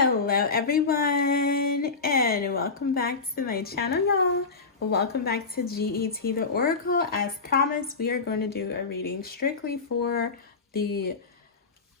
Hello everyone and welcome back to my channel, y'all. Welcome back to GET the Oracle. As promised, we are going to do a reading strictly for the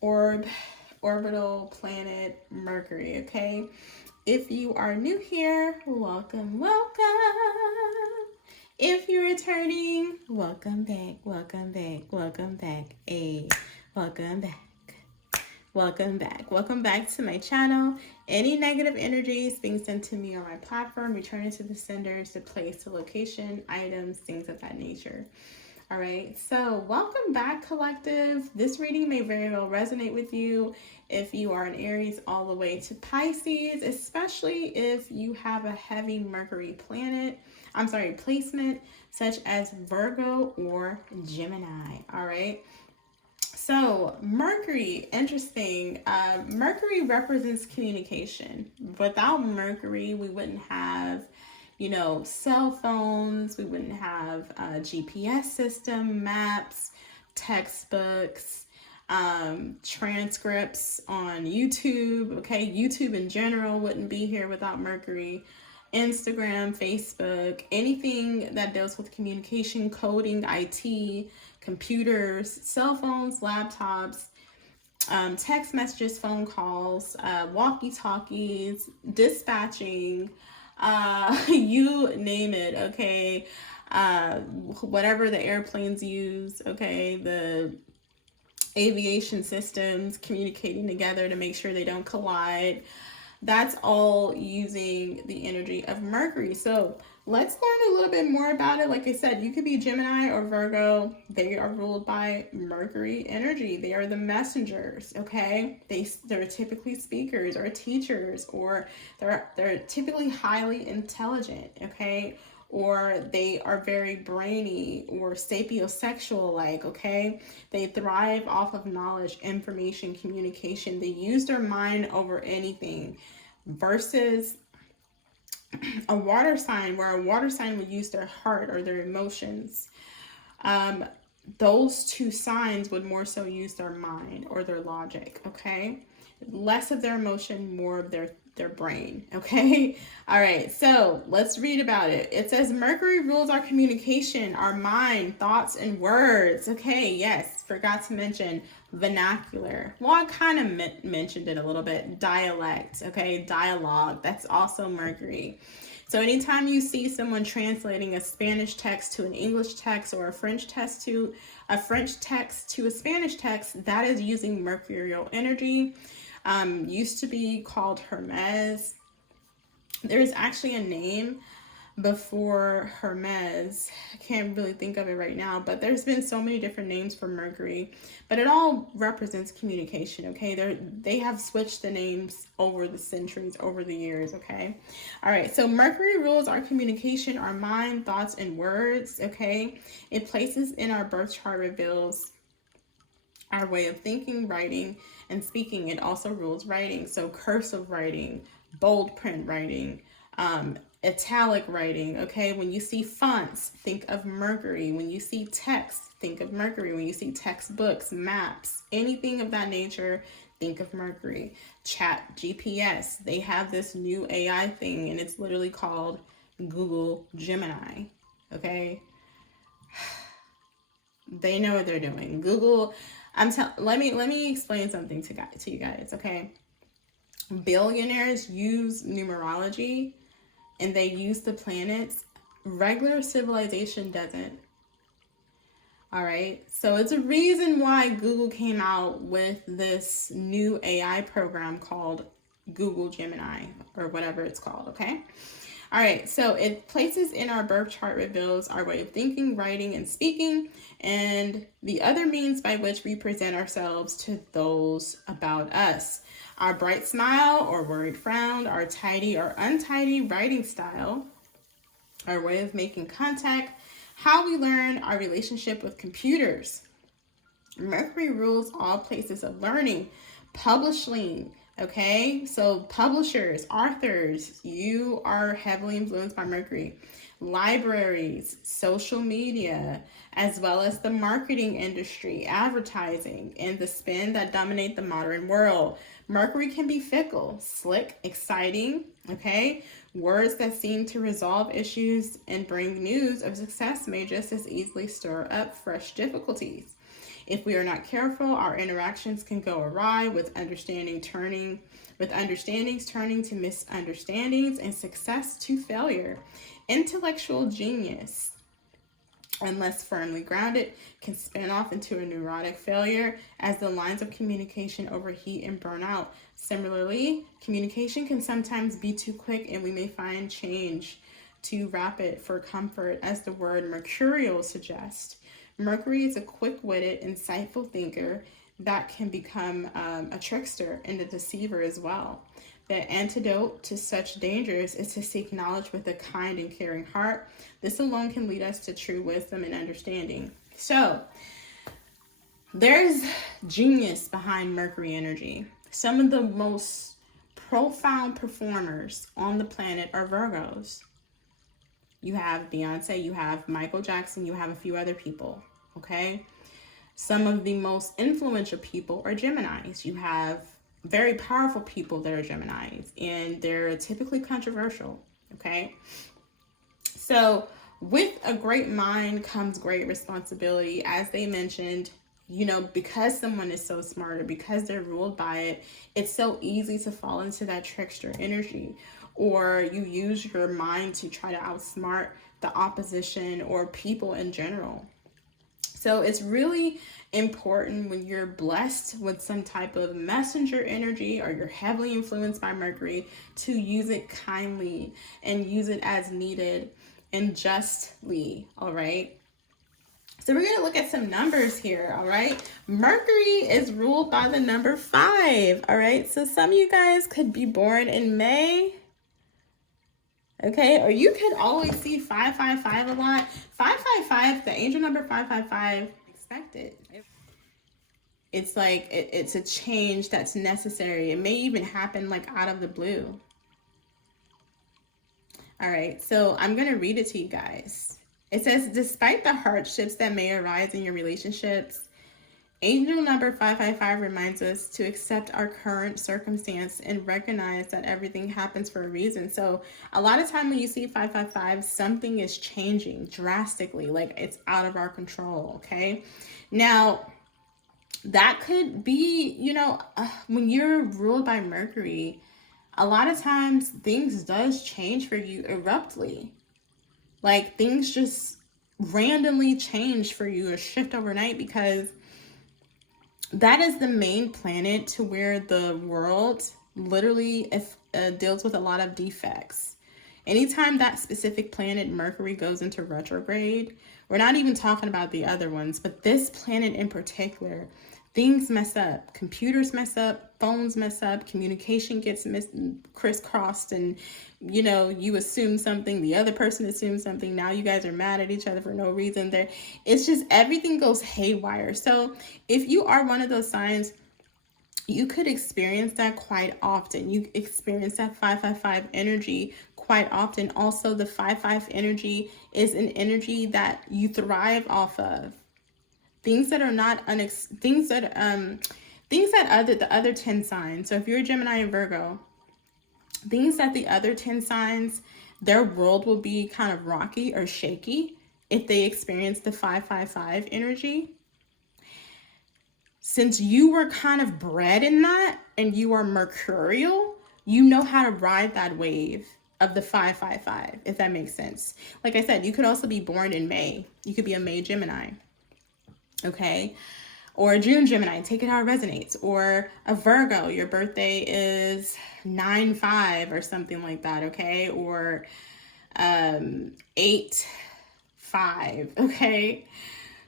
orbital planet Mercury, okay? If you are new here, welcome. If you're returning, welcome back. Welcome back. Welcome back. Welcome back to my channel. Any negative energies being sent to me on my platform, return it to the senders, the place, the location, items, things of that nature. All right, so welcome back, collective. This reading may very well resonate with you if you are an Aries all the way to Pisces, especially if you have a heavy Mercury placement, such as Virgo or Gemini. All right. So Mercury, interesting. Mercury represents communication. Without Mercury, we wouldn't have, cell phones. We wouldn't have a GPS system, maps, textbooks, transcripts on YouTube. Okay, YouTube in general wouldn't be here without Mercury. Instagram, Facebook, anything that deals with communication, coding, IT, computers, cell phones, laptops, text messages, phone calls, walkie-talkies, dispatching, you name it, okay? Whatever the airplanes use, okay? The aviation systems communicating together to make sure they don't collide. That's all using the energy of Mercury. So let's learn a little bit more about it. Like I said, you could be Gemini or Virgo. They are ruled by Mercury energy. They are the messengers, okay? They're typically speakers or teachers, or they're typically highly intelligent, okay? Or they are very brainy or sapiosexual like, okay? They thrive off of knowledge, information, communication. They use their mind over anything versus a water sign, where a water sign would use their heart or their emotions. Those two signs would more so use their mind or their logic, okay? Less of their emotion, more of their brain, okay? All right, so let's read about it. It says Mercury rules our communication, our mind, thoughts, and words. Okay, yes, forgot to mention vernacular. Well, I kind of mentioned it a little bit. Dialect, okay? Dialogue, that's also Mercury. So anytime you see someone translating a Spanish text to an English text, or a French text to a Spanish text, that is using mercurial energy. Used to be called Hermes. There's actually a name before Hermes. I can't really think of it right now, but there's been so many different names for Mercury, but it all represents communication, okay? They have switched the names over the centuries, over the years, okay? All right, so Mercury rules our communication, our mind, thoughts, and words, okay? It places in our birth chart, reveals our way of thinking, writing, and speaking. It also rules writing, so cursive writing, bold print writing, italic writing, okay? When you see fonts, think of Mercury. When you see text, think of Mercury. When you see textbooks, maps, anything of that nature, think of Mercury. Chat GPS, they have this new AI thing, and it's literally called Google Gemini, okay? They know what they're doing. Google, let me explain something to you guys, okay? Billionaires use numerology, and they use the planets. Regular civilization doesn't. All right, so it's a reason why Google came out with this new AI program called Google Gemini, or whatever it's called, okay? All right, so it places in our birth chart, reveals our way of thinking, writing, and speaking, and the other means by which we present ourselves to those about us. Our bright smile or worried frown, our tidy or untidy writing style, our way of making contact, how we learn, our relationship with computers. Mercury rules all places of learning, publishing, okay? So publishers, authors, you are heavily influenced by Mercury. libraries, social media, as well as the marketing industry, advertising, and the spin that dominate the modern world. Mercury can be fickle, slick, exciting, okay? Words that seem to resolve issues and bring news of success may just as easily stir up fresh difficulties. If we are not careful, our interactions can go awry with understandings turning to misunderstandings and success to failure. Intellectual genius, unless firmly grounded, can spin off into a neurotic failure as the lines of communication overheat and burn out. Similarly, communication can sometimes be too quick and we may find change too rapid for comfort, as the word mercurial suggests. Mercury is a quick-witted, insightful thinker that can become a trickster and a deceiver as well. The antidote to such dangers is to seek knowledge with a kind and caring heart. This alone can lead us to true wisdom and understanding. So, there's genius behind Mercury energy. Some of the most profound performers on the planet are Virgos. You have Beyonce, you have Michael Jackson, you have a few other people, okay? Some of the most influential people are Geminis. You have very powerful people that are Geminis, and they're typically controversial, okay? So with a great mind comes great responsibility. As they mentioned, you know, because someone is so smart or because they're ruled by it, it's so easy to fall into that trickster energy, or you use your mind to try to outsmart the opposition or people in general. So it's really important when you're blessed with some type of messenger energy or you're heavily influenced by Mercury to use it kindly and use it as needed and justly, all right? So we're going to look at some numbers here, all right? Mercury is ruled by the number 5, all right? So some of you guys could be born in May, okay? Or you could always see 555 a lot. 555, the angel number 555, expected. It's like, it's a change that's necessary. It may even happen like out of the blue. All right, so I'm going to read it to you guys. It says, despite the hardships that may arise in your relationships, angel number 555 reminds us to accept our current circumstance and recognize that everything happens for a reason. So a lot of time when you see 555, something is changing drastically, like it's out of our control, okay? Now, that could be, you know, when you're ruled by Mercury, a lot of times things does change for you abruptly. Like things just randomly change for you or shift overnight, because that is the main planet to where the world literally deals with a lot of defects. Anytime that specific planet Mercury goes into retrograde, we're not even talking about the other ones, but this planet in particular, things mess up. Computers mess up, phones mess up, communication gets crisscrossed, and you know, you assume something, the other person assumes something, now you guys are mad at each other for no reason. There, it's just everything goes haywire. So if you are one of those signs, you could experience that quite often. You experience that 555 energy quite often. Also, the 5-5 energy is an energy that you thrive off of. Things that are not things that the other 10 signs. So if you're a Gemini and Virgo, things that the other 10 signs, their world will be kind of rocky or shaky if they experience the 5-5-5 energy. Since you were kind of bred in that and you are mercurial, you know how to ride that wave of the 5-5-5, if that makes sense. Like I said, you could also be born in May. You could be a May Gemini, okay? Or a June Gemini, take it how it resonates. Or a Virgo, your birthday is 9-5 or something like that, okay? Or 8-5, okay?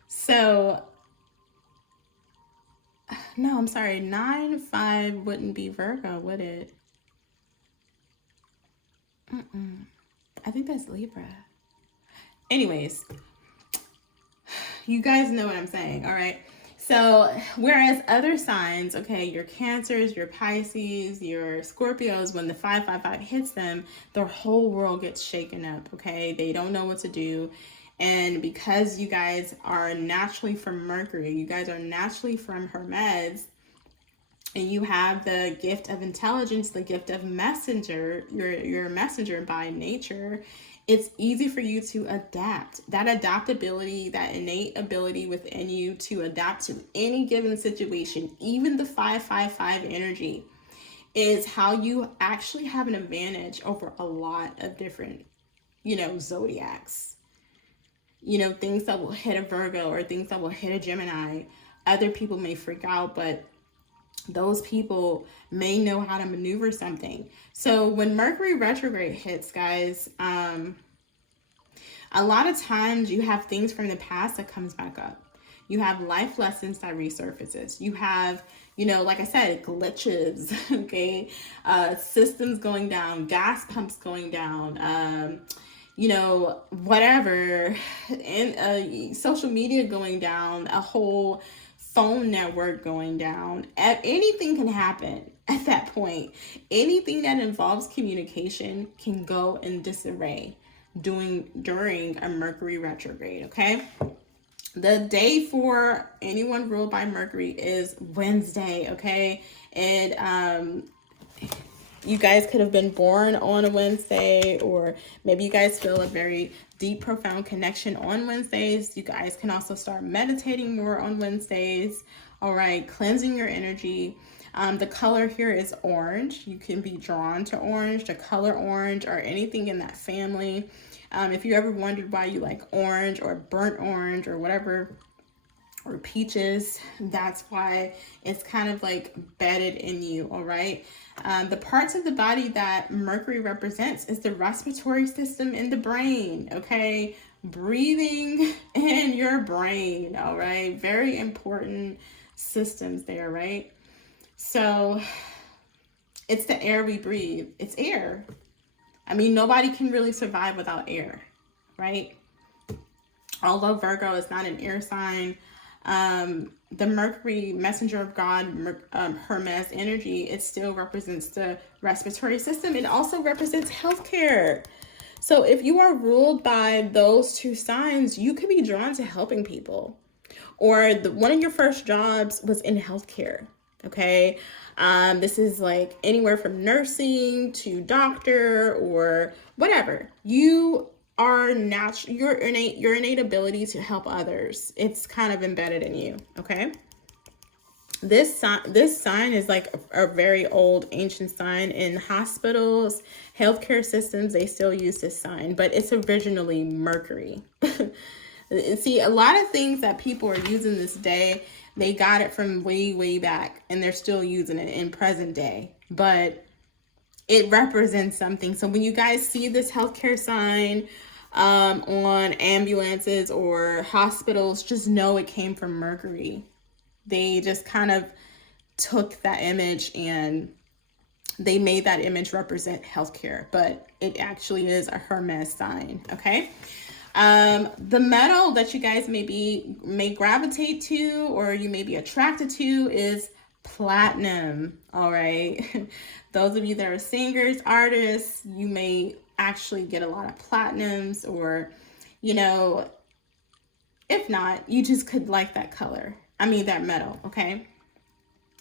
So, no, I'm sorry, 9-5 wouldn't be Virgo, would it? I think that's Libra. Anyways, you guys know what I'm saying, all right? So, whereas other signs, okay, your Cancers, your Pisces, your Scorpios, when the 555 hits them, their whole world gets shaken up, okay? They don't know what to do. And because you guys are naturally from Mercury, you guys are naturally from Hermes, and you have the gift of intelligence, the gift of messenger, you're a messenger by nature, it's easy for you to adapt. That adaptability, that innate ability within you to adapt to any given situation, even the 555 energy, is how you actually have an advantage over a lot of different, zodiacs. Things that will hit a Virgo or things that will hit a Gemini. Other people may freak out, but those people may know how to maneuver something. So when Mercury retrograde hits, guys, a lot of times you have things from the past that comes back up. You have life lessons that resurfaces. You have, like I said, glitches, okay? Systems going down, gas pumps going down, whatever, and social media going down, a whole phone network going down. Anything can happen at that point. Anything that involves communication can go in disarray during a Mercury retrograde, okay? The day for anyone ruled by Mercury is Wednesday, okay? And you guys could have been born on a Wednesday, or maybe you guys feel a very deep, profound connection on Wednesdays. You guys can also start meditating more on Wednesdays. All right, cleansing your energy. The color here is orange. You can be drawn to orange, the color orange, or anything in that family. If you ever wondered why you like orange or burnt orange or whatever, or peaches, that's why it's kind of like bedded in you. All right. The parts of the body that Mercury represents is the respiratory system in the brain. Okay. Breathing in your brain. All right. Very important systems there, right? So it's the air we breathe. It's air. I mean, nobody can really survive without air, right? Although Virgo is not an air sign, the Mercury, messenger of God, Hermes energy, it still represents the respiratory system. It also represents healthcare. So if you are ruled by those two signs, you could be drawn to helping people. Or one of your first jobs was in healthcare, okay? This is like anywhere from nursing to doctor or whatever. You are natural, your innate ability to help others. It's kind of embedded in you, okay? This sign is like a very old ancient sign in hospitals, healthcare systems. They still use this sign, but it's originally Mercury. See, a lot of things that people are using this day, they got it from way back, and they're still using it in present day, but it represents something. So when you guys see this healthcare sign on ambulances or hospitals, just know it came from Mercury. They just kind of took that image and they made that image represent healthcare, but it actually is a Hermes sign, okay? The metal that you guys may gravitate to, or you may be attracted to, is platinum. All right. Those of you that are singers, artists, you may actually get a lot of platinums, or, if not, you just could like that color. I mean, that metal. Okay.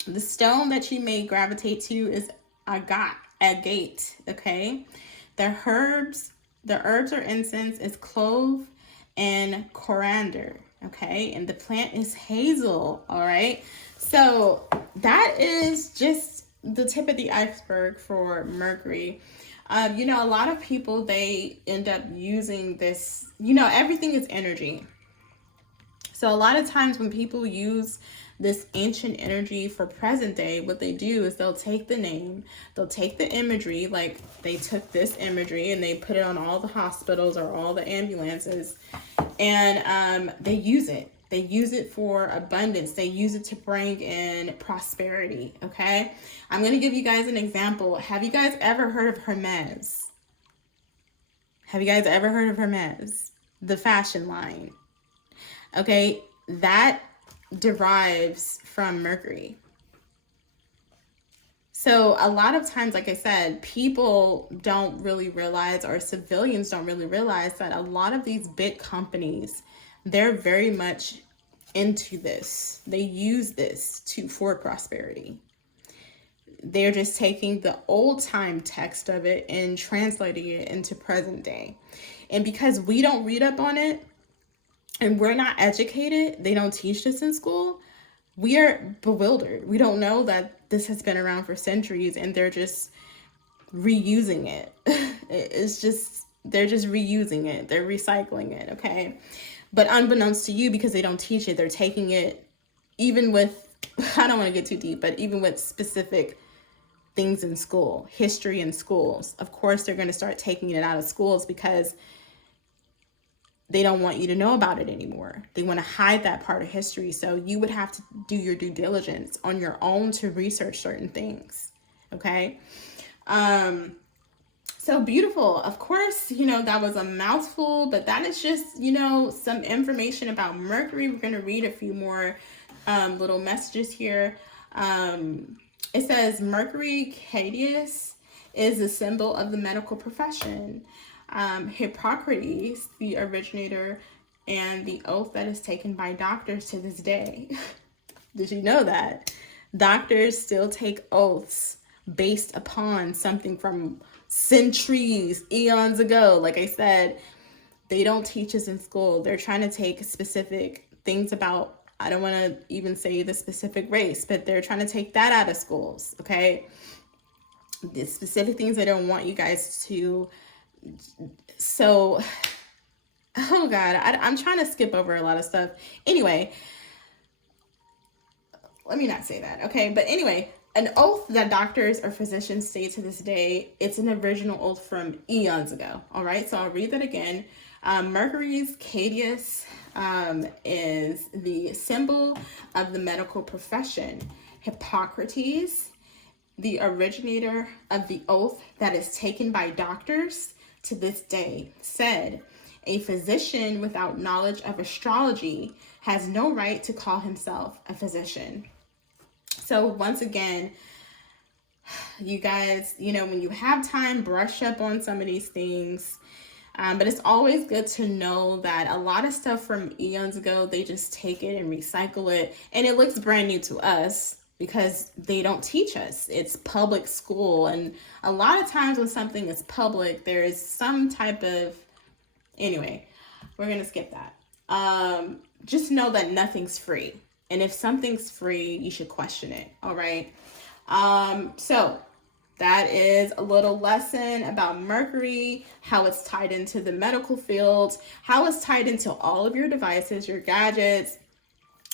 The stone that you may gravitate to is agate. Okay. The herbs or incense is clove and coriander, okay? And the plant is hazel, all right? So that is just the tip of the iceberg for Mercury. A lot of people, they end up using this, everything is energy. So a lot of times when people use this ancient energy for present day, what they do is they'll take the name, they'll take the imagery, like they took this imagery and they put it on all the hospitals or all the ambulances, and they use it. They use it for abundance. They use it to bring in prosperity, okay? I'm going to give you guys an example. Have you guys ever heard of Hermes? Have you guys ever heard of Hermes? The fashion line. Okay, that derives from Mercury. So a lot of times, like I said, people don't really realize, or civilians don't really realize, that a lot of these big companies, they're very much into this. They use this for prosperity. They're just taking the old time text of it and translating it into present day. And because we don't read up on it and we're not educated, they don't teach this in school, we are bewildered. We don't know that this has been around for centuries and they're just reusing it. It's just, they're just reusing it. They're recycling it, okay? But unbeknownst to you, because they don't teach it, they're taking it, even with, I don't want to get too deep, but even with specific things in school, history in schools, of course they're going to start taking it out of schools because they don't want you to know about it anymore. They want to hide that part of history. So you would have to do your due diligence on your own to research certain things. Okay. So beautiful. Of course, that was a mouthful, but that is just, some information about Mercury. We're going to read a few more little messages here. It says Mercury Cadius is a symbol of the medical profession. Hippocrates, the originator, and the oath that is taken by doctors to this day. Did you know that? Doctors still take oaths based upon something from centuries, eons ago. Like I said, they don't teach us in school. They're trying to take specific things about, I don't want to even say the specific race, but they're trying to take that out of schools, okay? The specific things they don't want you guys to. So, oh God, I'm trying to skip over a lot of stuff. Anyway, let me not say that, okay? But anyway, an oath that doctors or physicians say to this day, it's an original oath from eons ago, all right? So I'll read that again. Mercury's Cadius is the symbol of the medical profession. Hippocrates, the originator of the oath that is taken by doctors to this day, said, a physician without knowledge of astrology has no right to call himself a physician. So once again, you guys, when you have time, brush up on some of these things. But it's always good to know that a lot of stuff from eons ago, they just take it and recycle it. And it looks brand new to us because they don't teach us. It's public school. And a lot of times when something is public, there is some type of, anyway, we're going to skip that. Just know that nothing's free. And if something's free, you should question it. All right. So that is a little lesson about Mercury, how it's tied into the medical field, how it's tied into all of your devices, your gadgets,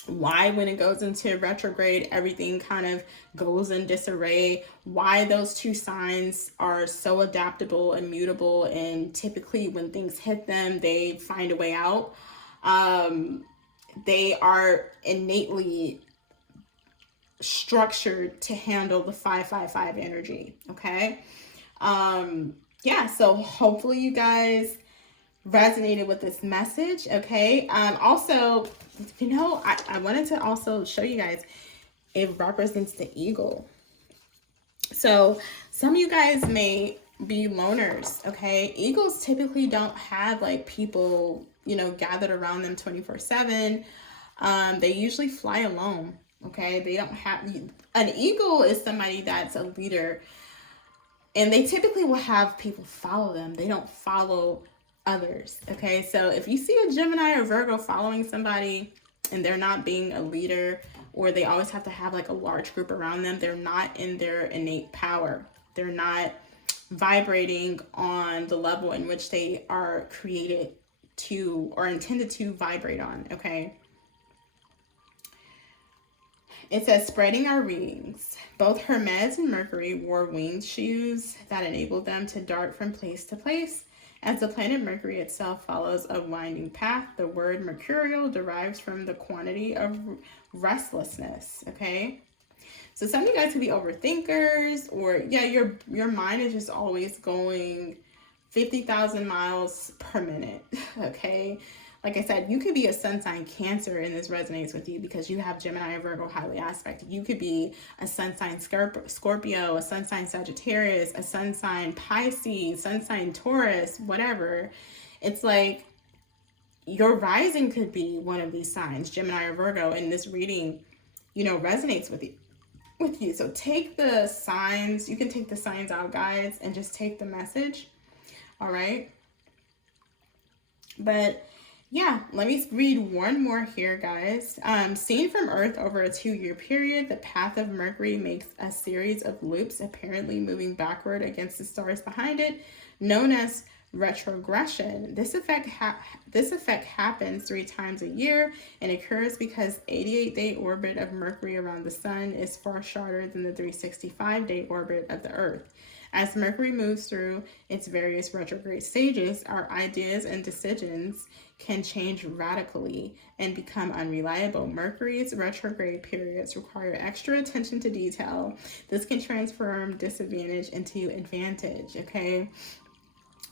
why when it goes into retrograde, everything kind of goes in disarray, why those two signs are so adaptable and mutable, and typically when things hit them, they find a way out. They are innately structured to handle the 555 energy. Okay. Yeah, so hopefully you guys resonated with this message. Okay. Also, I wanted to also show you guys, it represents the eagle. So some of you guys may be loners. Okay. Eagles typically don't have like people, gathered around them 24/7. They usually fly alone. Okay, they don't have, an eagle is somebody that's a leader, and they typically will have people follow them. They don't follow others. Okay, so if you see a Gemini or Virgo following somebody and they're not being a leader, or they always have to have like a large group around them, they're not in their innate power. They're not vibrating on the level in which they are created to or intended to vibrate on. Okay. It says, spreading our wings. Both Hermes and Mercury wore winged shoes that enabled them to dart from place to place. As the planet Mercury itself follows a winding path, the word mercurial derives from the quantity of restlessness, okay? So some of you guys could be overthinkers, or your mind is just always going 50,000 miles per minute, okay? like I said, you could be a sun sign Cancer and this resonates with you because you have Gemini or Virgo highly aspected. You could be a sun sign Scorpio, a sun sign Sagittarius, a sun sign Pisces, sun sign Taurus, whatever. It's like your rising could be one of these signs, Gemini or Virgo, and this reading, you know, resonates with you. So take the signs, you can take the signs out, guys, and just take the message. All right. But yeah, let me read one more here, guys. Seen from Earth over a 2-year period, the path of Mercury makes a series of loops, apparently moving backward against the stars behind it, known as retrogression. This effect happens 3 times a year and occurs because 88-day orbit of Mercury around the sun is far shorter than the 365-day orbit of the Earth. As Mercury moves through its various retrograde stages, our ideas and decisions can change radically and become unreliable. Mercury's retrograde periods require extra attention to detail. This can transform disadvantage into advantage, okay?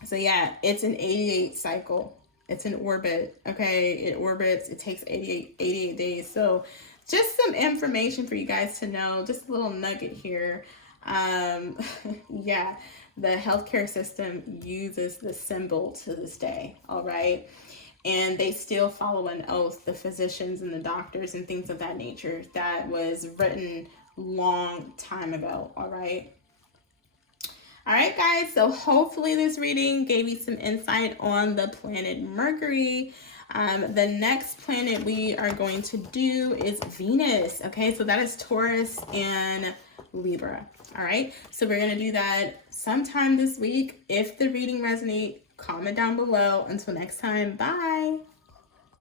So yeah, it's an 88 cycle. It's an orbit, okay? It orbits, it takes 88 days. So just some information for you guys to know, just a little nugget here. Yeah, the healthcare system uses the symbol to this day, all right? And they still follow an oath, the physicians and the doctors and things of that nature that was written long time ago, all right? All right, guys, so hopefully this reading gave you some insight on the planet Mercury. The next planet we are going to do is Venus, okay? So that is Taurus and Libra, all right? So we're going to do that sometime this week. If the reading resonates, comment down below. Until next time, bye.